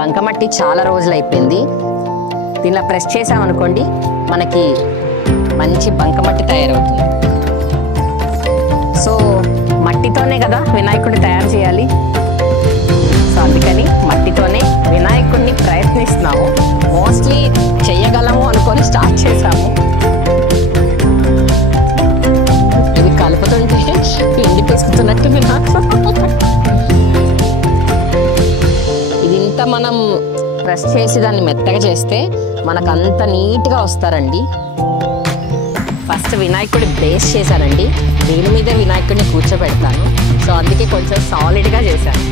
బంకమట్టి చాలా రోజులు అయిపోయింది. దీనిలో ప్రెస్ చేసామనుకోండి మనకి మంచి బంకమట్టి తయారవుతుంది. సో మట్టితోనే కదా వినాయకుడిని తయారు చేయాలి. సో అందుకని మట్టితోనే వినాయకుడిని ప్రయత్నిస్తున్నాము. మోస్ట్లీ చెయ్యగలము అనుకొని స్టార్ట్ చేసాము. ఇది కలుపుతుంటే పిండి పిసుకుతున్నట్టు ఇది ఇంత మనం ప్రెస్ చేసి దాన్ని మెత్తగా చేస్తే మనకు అంత నీట్గా వస్తారండి. ఫస్ట్ వినాయకుడి బేస్ చేశానండి. దీని మీదే వినాయకుడిని కూర్చోబెడతాను. సో అందుకే కొంచెం సాలిడ్గా చేశాను.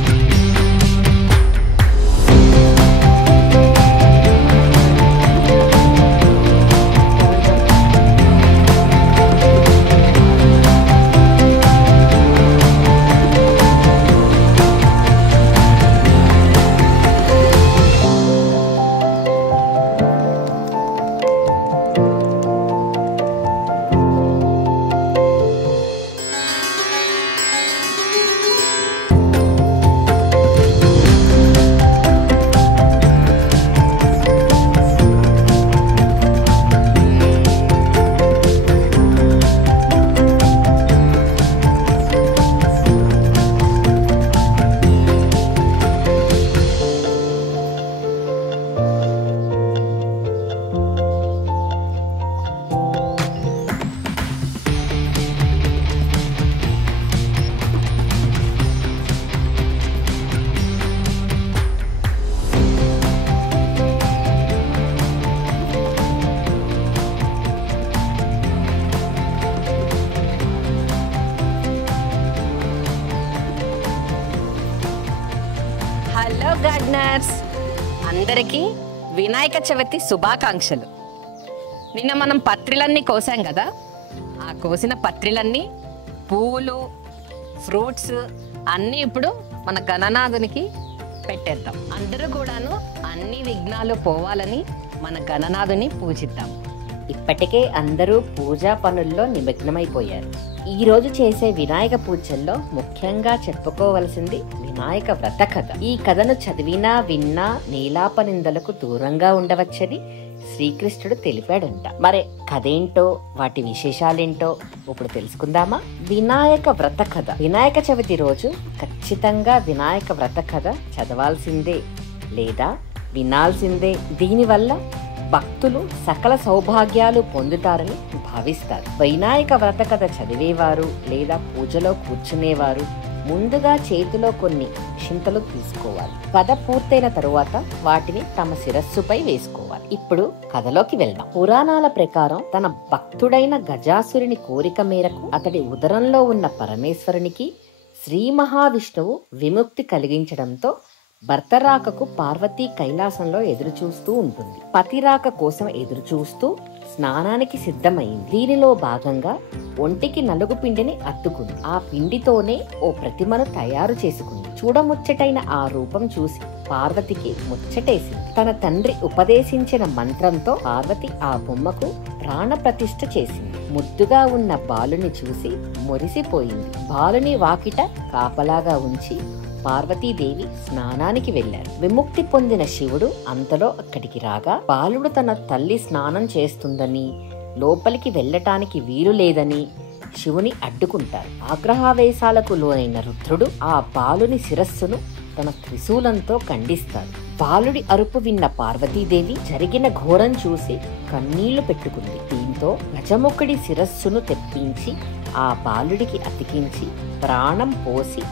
హలో గార్డెనర్స్, అందరికీ వినాయక చవితి శుభాకాంక్షలు. నిన్న మనం పత్రిలన్నీ కోసాం కదా. ఆ కోసిన పత్రిలన్నీ పువ్వులు, ఫ్రూట్స్ అన్నీ ఇప్పుడు మన గణనాథునికి పెట్టేద్దాం. అందరూ కూడాను అన్ని విఘ్నాలు పోవాలని మన గణనాథుని పూజిద్దాం. ఇప్పటికే అందరూ పూజా పనుల్లో నిమగ్నమైపోయారు. ఈ రోజు చేసే వినాయక పూజల్లో ముఖ్యంగా చెప్పుకోవలసింది వినాయక వ్రత కథ. ఈ కథను చదివినా విన్నా నీలాపనిందలకు దూరంగా ఉండవచ్చని శ్రీకృష్ణుడు తెలిపాడంట. మరి కథేంటో వాటి విశేషాలేంటో ఇప్పుడు తెలుసుకుందామా? వినాయక వ్రత కథ. వినాయక చవితి రోజు ఖచ్చితంగా వినాయక వ్రత కథ చదవాల్సిందే లేదా వినాల్సిందే. దీనివల్ల భక్తులు సకల సౌభాగ్యాలు పొందుతారని భావిస్తారు. వినాయక వ్రత కథ చదివేవారు లేదా పూజలో కూర్చునేవారు ముందుగా చేతిలో కొన్ని చింతలు తీసుకోవాలి. కథ పూర్తయిన తరువాత వాటిని తమ శిరస్సుపై వేసుకోవాలి. ఇప్పుడు కథలోకి వెళ్దాం. పురాణాల ప్రకారం తన భక్తుడైన గజాసురుని కోరిక మేరకు అతడి ఉదరంలో ఉన్న పరమేశ్వరునికి శ్రీ మహావిష్ణువు విముక్తి కలిగించడంతో భర్త రాకకు పార్వతీ కైలాసంలో ఎదురుచూస్తూ ఉంటుంది. పతి రాక కోసం ఎదురుచూస్తూ స్నానానికి సిద్ధమైంది. దీనిలో భాగంగా ఒంటికి నలుగు పిండిని అద్దుకుంది. ఆ పిండితోనే ఓ ప్రతిమను తయారు చేసుకుంది. చూడముచ్చటైన ఆ రూపం చూసి పార్వతికి ముచ్చటేసింది. తన తండ్రి ఉపదేశించిన మంత్రంతో పార్వతి ఆ బొమ్మకు ప్రాణ ప్రతిష్ఠ చేసింది. ముద్దుగా ఉన్న బాలుని చూసి మురిసిపోయింది. బాలుని వాకిట కాపలాగా ఉంచి పార్వతీదేవి స్నానానికి వెళ్లారు. విముక్తి పొందిన శివుడు అంతలో అక్కడికి రాగా బాలుడు తన తల్లి స్నానం చేస్తుందని, లోపలికి వెళ్ళటానికి వీలు లేదని శివుని అడ్డుకుంటారు. ఆగ్రహావేశాలకు లోనైన రుద్రుడు ఆ బాలుని శిరస్సును తన త్రిశూలంతో ఖండిస్తాడు. బాలుడి అరుపు విన్న పార్వతీదేవి జరిగిన ఘోరం చూసి కన్నీళ్లు పెట్టుకుంది. దీంతో గజముఖుడి శిరస్సును తెప్పించి ఆ బాలుడికి అతికించి ప్రాణం పోసి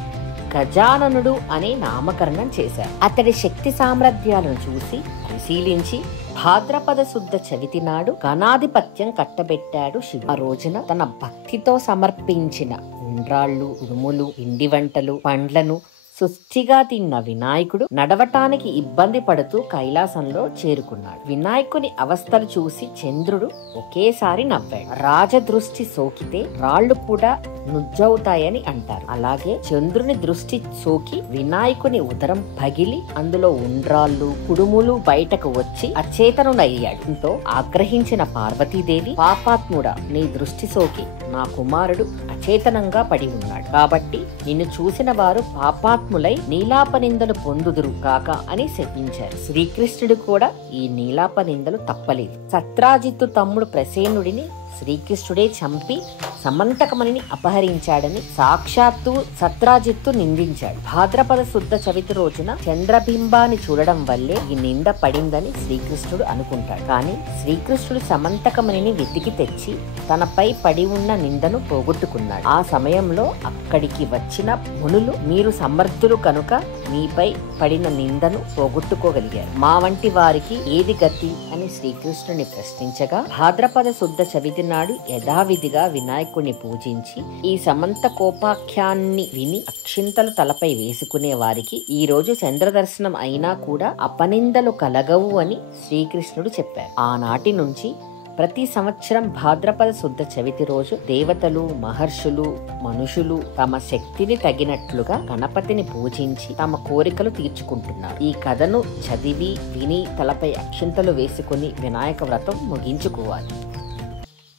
గజాననుడు అనే నామకరణం చేశారు. అతడి శక్తి సామర్థ్యాలను చూసి పరిశీలించి భాద్రపద శుద్ధ చవితి నాడు గణాధిపత్యం కట్టబెట్టాడు శివుడు. ఆ రోజున తన భక్తితో సమర్పించిన ఉండ్రాళ్ళు, ఉరుములు, పిండి వంటలు, పండ్లను సుష్టిగా తిన్న వినాయకుడు నడవటానికి ఇబ్బంది పడుతూ కైలాసంలో చేరుకున్నాడు. వినాయకుని అవస్థలు చూసి చంద్రుడు ఒకేసారి నవ్వాడు. రాజదృష్టి సోకితే రాళ్లు కూడా నుజ్జవుతాయని అంటారు. అలాగే చంద్రుని దృష్టి సోకి వినాయకుని ఉదరం పగిలి అందులో ఉండ్రాళ్ళు, కుడుములు బయటకు వచ్చి అచేతనుడయ్యాడు. దీంతో ఆగ్రహించిన పార్వతీదేవి, పాపాత్ముడా, నీ దృష్టి సోకి నా కుమారుడు అచేతనంగా పడి ఉన్నాడు. కాబట్టి నిన్ను చూసిన వారు పాపాత్ముడు పాపాత్ములై నీలాపనిందలు పొందుదురు కాక అని శపించారు. శ్రీకృష్ణుడు కూడా ఈ నీలాపనిందలు తప్పలేదు. సత్రాజిత్తు తమ్ముడు ప్రసేనుడిని శ్రీకృష్ణుడే చంపి సమంతకమణిని అపహరించాడని సాక్షాత్తు సత్రాజిత్తు నిందించాడు. భాద్రపద శుద్ధ చవితి రోజున చంద్రబింబాన్ని చూడడం వల్లే ఈ నింద పడిందని శ్రీకృష్ణుడు అనుకుంటాడు. కానీ శ్రీకృష్ణుడు సమంతకమణిని వెతికి తెచ్చి తనపై పడి ఉన్న నిందను పోగొట్టుకున్నాడు. ఆ సమయంలో అక్కడికి వచ్చిన మునులు, మీరు సమర్థులు కనుక మీపై పడిన నిందను పోగొట్టుకోగలిగారు. మా వంటి వారికి ఏది గతి అని శ్రీకృష్ణుని ప్రశ్నించగా, భాద్రపద శుద్ధ చవితి నాడు యథావిధిగా వినాయకుడిని పూజించి ఈ సమంత కోపాఖ్యాన్ని విని అక్షింతలు తలపై వేసుకునే వారికి ఈ రోజు చంద్రదర్శనం అయినా కూడా అపనిందలు కలగవు అని శ్రీకృష్ణుడు చెప్పారు. ఆనాటి నుంచి ప్రతి సంవత్సరం భాద్రపద శుద్ధ చవితి రోజు దేవతలు, మహర్షులు, మనుషులు తమ శక్తిని తగినట్లుగా గణపతిని పూజించి తమ కోరికలు తీర్చుకుంటున్నారు. ఈ కథను చదివి విని తలపై అక్షింతలు వేసుకుని వినాయక వ్రతం ముగించుకోవాలి.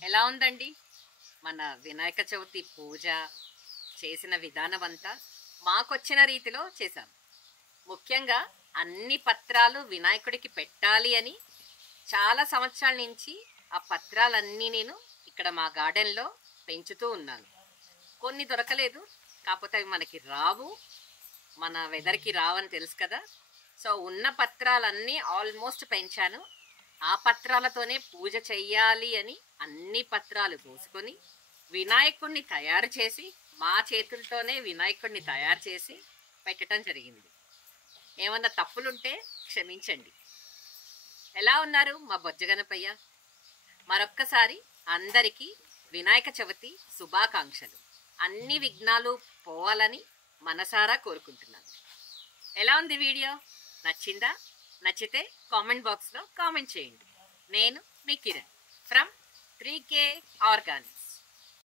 ఎలా ఉందండి మన వినాయక చవితి పూజ చేసిన విధానం అంతా? మాకొచ్చిన రీతిలో చేశాం. ముఖ్యంగా అన్ని పత్రాలు వినాయకుడికి పెట్టాలి అని చాలా సంవత్సరాల నుంచి ఆ పత్రాలన్నీ నేను ఇక్కడ మా గార్డెన్లో పెంచుతూ ఉన్నాను. కొన్ని దొరకలేదు, కాకపోతే అవి మనకి రావు, మన వెదర్కి రావని తెలుసు కదా. సో ఉన్న పత్రాలన్నీ ఆల్మోస్ట్ పెంచాను. ఆ పత్రాలతోనే పూజ చెయ్యాలి అని అన్ని పత్రాలు కోసుకొని వినాయకుడిని తయారు చేసి మా చేతులతోనే వినాయకుడిని తయారు చేసి పెట్టడం జరిగింది. ఏమన్నా తప్పులుంటే క్షమించండి. ఎలా ఉన్నారు మా బొజ్జగనపయ్య? మరొక్కసారి అందరికీ వినాయక చవితి శుభాకాంక్షలు. అన్ని విఘ్నాలు పోవాలని మనసారా కోరుకుంటున్నాను. ఎలా ఉంది వీడియో? నచ్చిందా? నచ్చితే కామెంట్ బాక్స్లో కామెంట్ చేయండి. నేను మీ కిరణ్ ఫ్రమ్ 3K ఆర్గానిక్.